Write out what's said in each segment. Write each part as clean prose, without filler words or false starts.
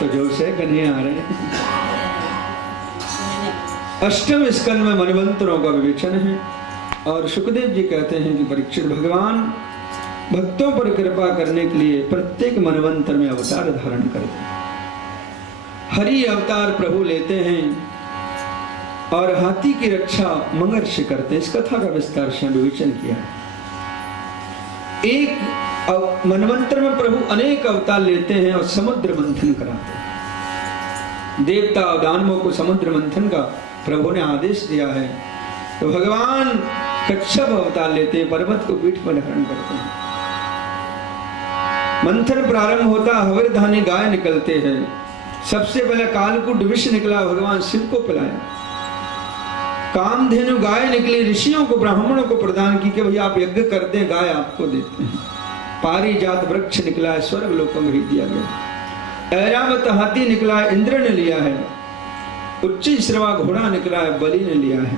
तो जो से कन्हैया आ रहे हैं। अष्टम स्कंद में मनवंतरों का विवेचन है और सुखदेव जी कहते हैं कि परीक्षित, भगवान भक्तों पर कृपा करने के लिए प्रत्येक मनवंतर में अवतार धारण करते हैं। हरि अवतार प्रभु लेते हैं और हाथी की रक्षा मंगर्ष करते हैं। इस कथा का विस्तार से विवेचन किया है। एक मनवंतर में प्रभु अनेक अवतार लेते हैं और समुद्र मंथन कराते हैं। देवता और दानवों को समुद्र मंथन का प्रभु ने आदेश दिया है, तो भगवान कच्छप अवतार लेते हैं, पर्वत को पीठ पर धारण करते हैं। मंथन प्रारंभ होता, हविर्धानी गाय निकलते हैं। सबसे पहले कालकूट विष निकला, भगवान शिव को पिलाया। कामधेनु गाय निकली, ऋषियों को ब्राह्मणों को प्रदान की कि भैया आप यज्ञ करते हैं, गाय आपको देते हैं। पारिजात वृक्ष निकला है, स्वर्ग लोकों में भेज दिया गया। ऐरावत हाथी निकला है, इंद्र ने लिया है। उच्च श्रवा घोड़ा निकला है, बलि ने लिया है।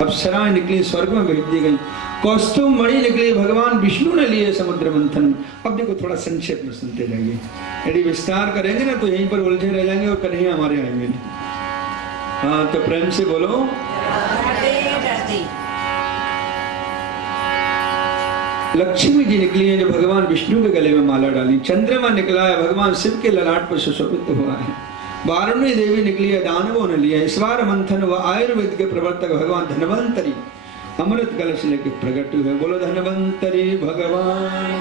अप्सराएं निकली, स्वर्ग में भेज दी गई। कौस्तुभ मणि निकली, भगवान विष्णु ने लिए समुद्र मंथन। अब देखो थोड़ा संक्षेप में सुनते जाइए, यदि विस्तार करेंगे ना तो यहीं पर उलझे रह जाएंगे और कन्हैया हमारे आएंगे नहीं। हाँ तो प्रेम से बोलो। लक्ष्मी जी निकली है जो भगवान विष्णु के गले में माला डाली। चंद्रमा निकला है, भगवान शिव के ललाट पर सुशोभित हुआ है। वारुणी देवी निकली है, दानवों ने लिया। इस्वार मंथन व आयुर्वेद के प्रवर्तक भगवान धन्वंतरी अमृत कलश लेके प्रकट हुए। बोलो धन्वंतरी भगवान।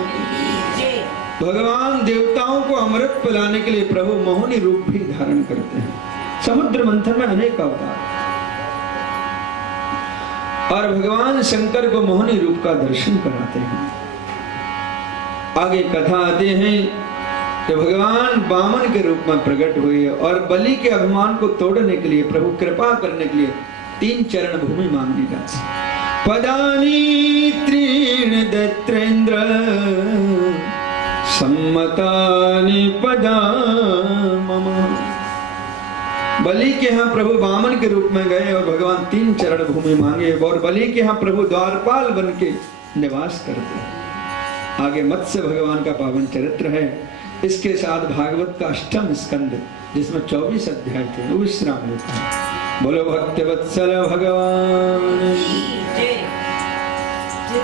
भगवान देवताओं को अमृत पिलाने के लिए प्रभु मोहिनी रूप भी धारण करते हैं। समुद्र मंथन में अनेक अवतार और भगवान शंकर को मोहिनी रूप का दर्शन कराते हैं। आगे कथा आते हैं कि भगवान वामन के रूप में प्रकट हुए और बलि के अभिमान को तोड़ने के लिए, प्रभु कृपा करने के लिए 3 चरण भूमि मांगने जाते हैं। पदानी त्रीण दत्रेन्द्र सम्मतानि पदा मम। बलि के यहाँ प्रभु वामन के रूप में गए और भगवान 3 चरण भूमि मांगे और बलि के यहाँ प्रभु द्वारपाल बन के निवास करते हैं। आगे मत्स्य भगवान का पावन चरित्र है। इसके साथ भागवत का 8वां स्कंद जिसमें 24 अध्याय थे वो विश्राम लेता है। बोलो भक्त वत्सल भगवान।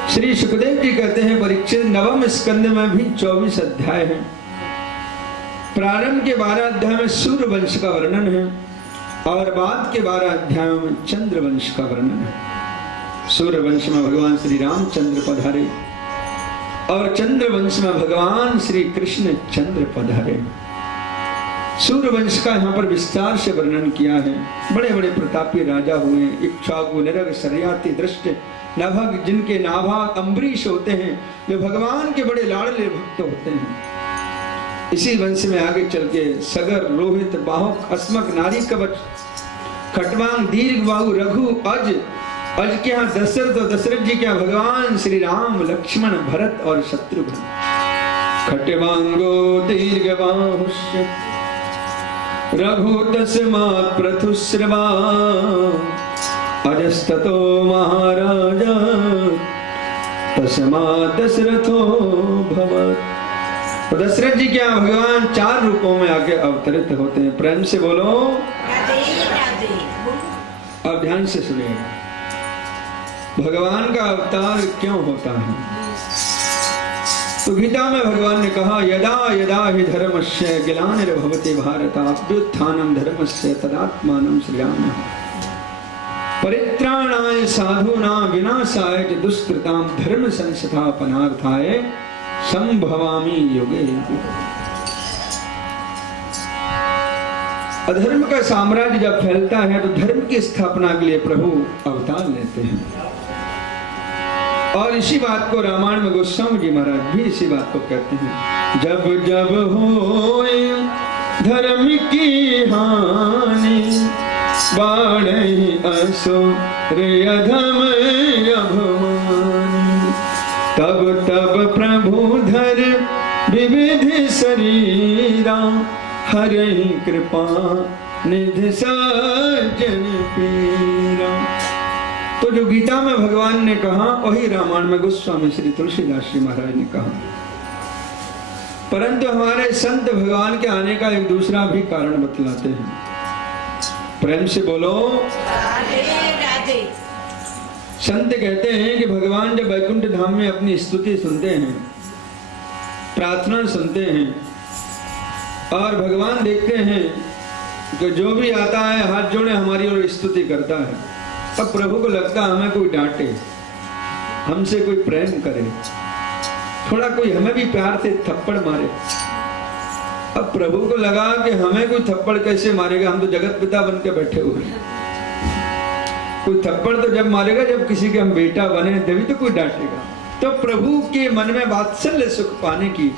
श्री सुखदेव जी कहते हैं परीक्षित, 9वें स्कंद में भी 24 अध्याय हैं। प्रारंभ के 12 अध्याय में सूर्य वंश का वर्णन है और बाद के 12 अध्यायों में चंद्र वंश का वर्णन है। सूर्य वंश में भगवान श्री रामचंद्र पधारे और चंद्र वंश में भगवान श्री कृष्ण चंद्र पधारे। सूर्य वंश का यहाँ पर विस्तार से वर्णन किया है। बड़े बड़े प्रतापी राजा हुए, इक्ष्वाकु, निरग, शर्याति, दृष्ट, नभग, जिनके नाभा अम्बरीश होते हैं, जो भगवान के बड़े लाडले भक्त होते हैं। इसी वंश में आगे चल के सगर, रोहित, बाहुक, अस्मक, नारी कवच, खटवांग, दीर्घ बाहु, रघु, अज के यहाँ दशरथ और दशरथ जी क्या भगवान श्री राम, लक्ष्मण, भरत और शत्रुघ्न। खटवांगो दीर्घ बाहुष्य रघु तस्मात् प्रथुश्रवा अजस्ततो महाराजा तस्मात् दशरथो भवत्। दशरथ जी क्या भगवान 4 रूपों में आके अवतरित होते हैं। प्रेम से बोलो। अब ध्यान से सुनिएगा, भगवान का अवतार क्यों होता है। तो गीता में भगवान ने कहा, यदा यदा हि धर्मस्य ग्लानिर्भवति भारत अभ्युत्थानं धर्मस्य तदात्मानं सृजाम्यहम् परित्राणाय साधूनां विनाशाय च दुष्कृतां धर्म संस्थापनार्थाय संभवामि युगे युगे। अधर्म का साम्राज्य जब फैलता है तो धर्म की स्थापना के लिए प्रभु अवतार लेते हैं। और इसी बात को रामायण में गोस्वामी जी महाराज भी इसी बात को कहते हैं, जब जब होए धर्म की हानि बाढ़हि असुर अधम अभिमानी तब तब प्रभु धर विविध शरीरा हरि कृपा निधि सज्जन पीरा। तो जो गीता में भगवान ने कहा वही रामायण में गोस्वामी श्री तुलसीदास जी महाराज ने कहा। परंतु हमारे संत भगवान के आने का एक दूसरा भी कारण बतलाते हैं। प्रेम से बोलो राधे राधे। संत कहते हैं कि भगवान जब वैकुंठ धाम में अपनी स्तुति सुनते हैं, प्रार्थना सुनते हैं, और भगवान देखते हैं कि जो भी आता है हाथ जोड़े हमारी ओर स्तुति करता है, तब प्रभु को लगता है हमें कोई डांटे, हमसे कोई प्रेम करे, थोड़ा कोई हमें भी प्यार से थप्पड़ मारे। अब प्रभु को लगा कि हमें कोई थप्पड़ कैसे मारेगा, हम तो जगत पिता बन के बैठे हुए हैं। कोई थप्पड़ तो जब मारेगा जब किसी के हम बेटा बने, तभी तो कोई डांटेगा। तो प्रभु के मन में वात्सल्य सुख पाने की,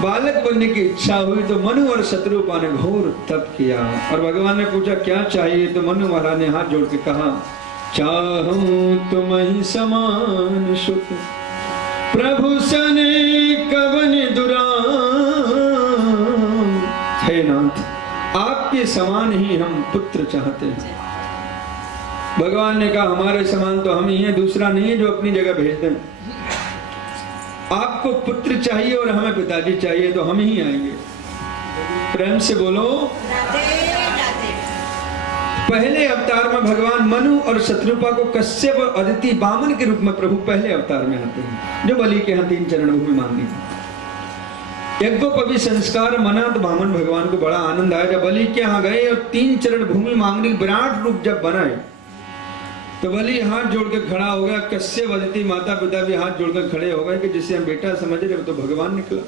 बालक बनने की इच्छा हुई, तो मनु और शत्रुपा ने घोर तप किया। और भगवान ने पूछा क्या चाहिए, तो मनु महाराज ने हाथ जोड़ के कहा, चाहूं तुम्हीं समान सुख प्रभु सने कवन दुराम। हे नाथ, आपके समान ही हम पुत्र चाहते हैं। भगवान ने कहा हमारे समान तो हम ही हैं, दूसरा नहीं है जो अपनी जगह भेज दें। आपको पुत्र चाहिए और हमें पिताजी चाहिए, तो हम ही आएंगे। प्रेम से बोलो राधे राधे। पहले अवतार में भगवान मनु और शत्रुपा को कश्यप और अदिति वामन के रूप में प्रभु पहले अवतार में आते हैं, जो बलि के यहाँ 3 चरण भूमि मांगनी थी। यज्ञोपवी संस्कार मना तो वामन भगवान को बड़ा आनंद आया। जब बलि के यहाँ गए और 3 चरण भूमि मांगने विराट रूप जब बनाए, तो बलि हाथ जोड़कर खड़ा हो गया। कश्यप अदिति माता पिता भी हाथ जोड़कर खड़े हो गए कि जिसे हम बेटा समझ रहे वो तो भगवान निकला।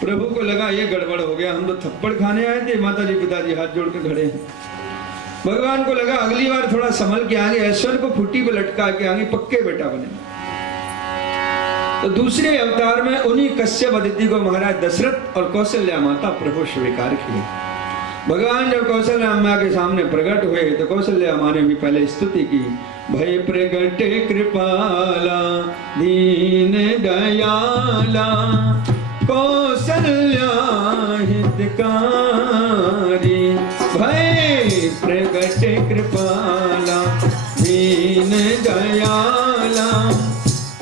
प्रभु को लगा ये गड़बड़ हो गया, हम तो थप्पड़ खाने आए थे, माता जी पिताजी हाथ जोड़कर खड़े हैं। भगवान को लगा अगली बार थोड़ा संभल के आगे, ऐश्वर्य को फुटी पे लटका के आगे पक्के बेटा बने। तो दूसरे अवतार में उन्हीं कश्यप अदिति को महाराज दशरथ और कौशल्या माता प्रभु स्वीकार किए। भगवान जब कौशल्या अम्मा के सामने प्रकट हुए, तो कौशल्या अम्मा ने भी पहले स्तुति की, भय प्रगटे कृपाला दीन दयाला कौशल्या हितकारी। भय प्रगटे कृपाला दीन दयाला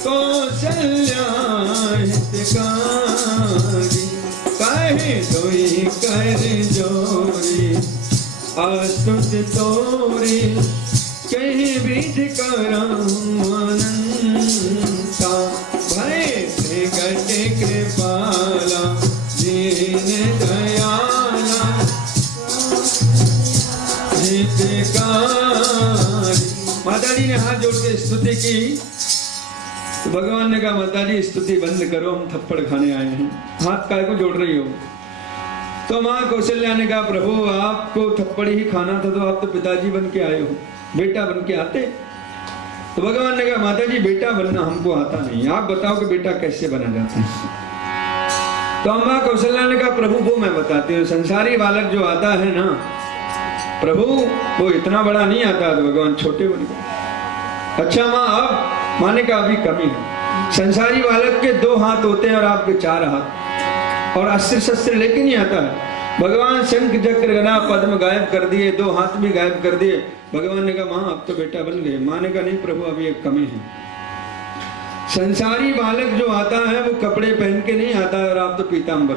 कौशल्या हितकारी। कहे दोई कर जोरी आस्तुत तोरी, कहीं बीज करता। भय प्रगटे कृपाला दीन दयाला हितकारी। माता जी ने हाथ जोड़ के स्तुति की, तो भगवान ने कहा माता जी स्तुति बंद करो, हम थप्पड़ खाने आए हैं, हाथ काय को जोड़ रही हो। तो माँ कौशल्या ने कहा प्रभु आपको थप्पड़ ही खाना था, तो आप तो पिताजी बन के आए हो, बेटा बन के आते। तो भगवान ने कहा माता जी बेटा बनना हमको आता नहीं, आप बताओ कि बेटा कैसे बना जाता है। तो अम्मा कौशल्या ने कहा प्रभु वो मैं बताती हूँ, संसारी बालक जो आता है ना प्रभु, वो इतना बड़ा नहीं आता, तो भगवान छोटे बन गए। अच्छा माँ अब माने का अभी कमी है, संसारी बालक के 2 हाथ होते हैं और आपके 4 हाथ, और अस्त्र शस्त्र लेके नहीं आता है। भगवान शंख चक्र गदा पद्म गायब कर दिए, 2 हाथ भी गायब कर दिए। भगवान ने कहा माँ अब तो बेटा बन गए। माँ ने कहा नहीं प्रभु अभी एक कमी है, संसारी बालक जो आता है वो कपड़े पहन के नहीं आता है, और आप तो पीताम्बर।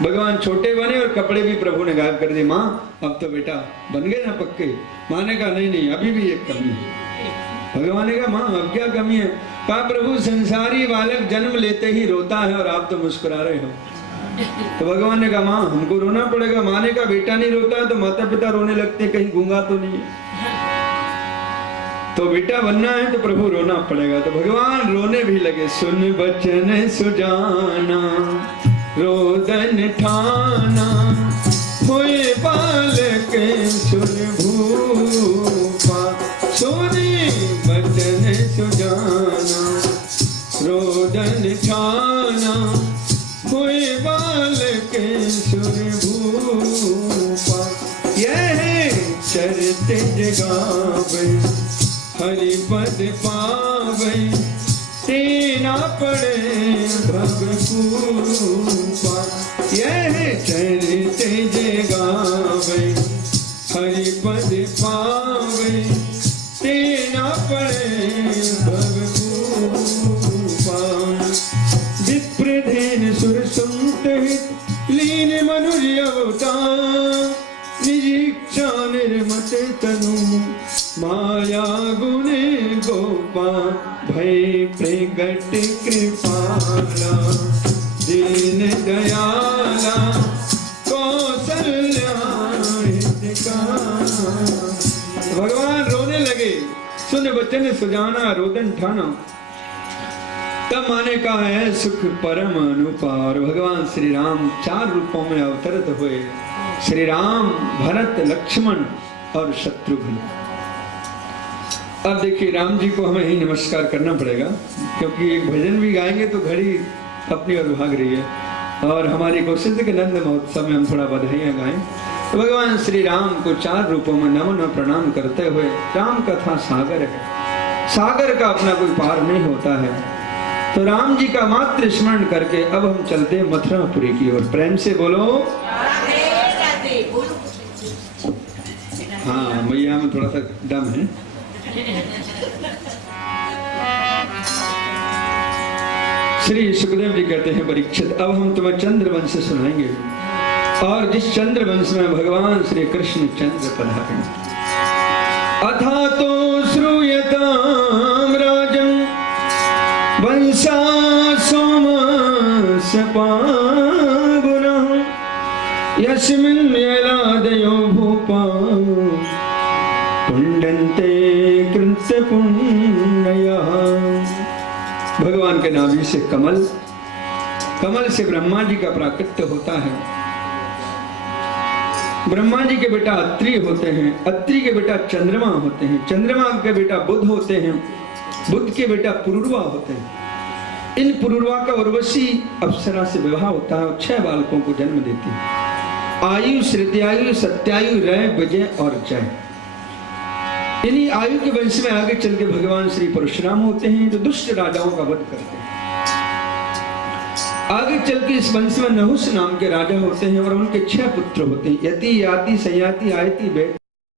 भगवान छोटे बने और कपड़े भी प्रभु ने गायब कर दिए। माँ अब तो बेटा बन गए ना पक्के। माँ ने कहा नहीं नहीं अभी भी एक कमी है। भगवान ने कहा माँ अब क्या कमी है। कहा प्रभु संसारी बालक जन्म लेते ही रोता है और आप तो मुस्कुरा रहे हो। तो भगवान ने कहा माँ हमको रोना पड़ेगा। माँ ने कहा बेटा नहीं रोता है तो माता पिता रोने लगते, कहीं गूंगा तो नहीं है। तो बेटा बनना है तो प्रभु रोना पड़ेगा। तो भगवान रोने भी लगे। सुन बचन सुजाना रोदन ठाना, हुए बालक सुन भूपा। सुनी बचन सुजाना रोदन ठाना, हुए बालक सुन भूपा। यह चरित जगावे हरि पद पावे, तेना पड़े भवपूपा। यह चरित जगावे हरि पद पावे, तेना पड़े भवपूपा। विप्रधेन सुरसो माया गुणे गोपा भय प्रगट कृपाला दीन दयाला कौशल्या भगवान रोने लगे। सुन बचन सुजाना रोदन ठाना। तब माने कहा है सुख परम अनुपार। भगवान श्री राम 4 रूपों में अवतरित हुए। श्री राम, भरत, लक्ष्मण और शत्रुघ्न। अब देखिए राम जी को हमें ही नमस्कार करना पड़ेगा, क्योंकि एक भजन भी गाएंगे तो घड़ी अपनी ओर भाग रही है और हमारी कोशिश है कि नंद महोत्सव में हम थोड़ा बधाइयां गाएं। तो भगवान श्री राम को 4 रूपों में नमन और प्रणाम करते हुए, राम कथा सागर है, सागर का अपना कोई पार नहीं होता है। तो राम जी का मात्र स्मरण करके अब हम चलते हैं मथुरापुरी की ओर। प्रेम से बोलो राधे राधे। हाँ, मैया में थोड़ा सा दम है। श्री सुखदेव जी कहते हैं परीक्षित, अब हम तुम्हें चंद्रवंश सुनाएंगे और जिस चंद्रवंश में भगवान श्री कृष्ण चंद्र पधारे। अथा तो श्रूयताम राजन वंशा सोमस्य पावनः यस्मिन् यलादयो भूपा पुण्यन्ते कृत्य पुण्यः। भगवान के नाभि से कमल, कमल से ब्रह्मा जी का प्राकट्य होता है। ब्रह्मा जी के बेटा अत्रि होते हैं, अत्रि के बेटा चंद्रमा होते हैं, चंद्रमा के बेटा बुध होते हैं, बुध के बेटा पुरुरवा होते हैं। इन पुरुरवा का उर्वशी अप्सरा से विवाह होता है और 6 बालकों को जन्म देती है। आयु, श्रुत्यायु, सत्यायु, रय, विजय और जय। इन्हीं आयु के वंश में आगे चल के भगवान श्री परशुराम होते हैं जो दुष्ट राजाओं का वध करते हैं। आगे चल के इस वंश में नहुष नाम के राजा होते हैं और उनके 6 पुत्र होते हैं, यति, याति, संयाति, आयति,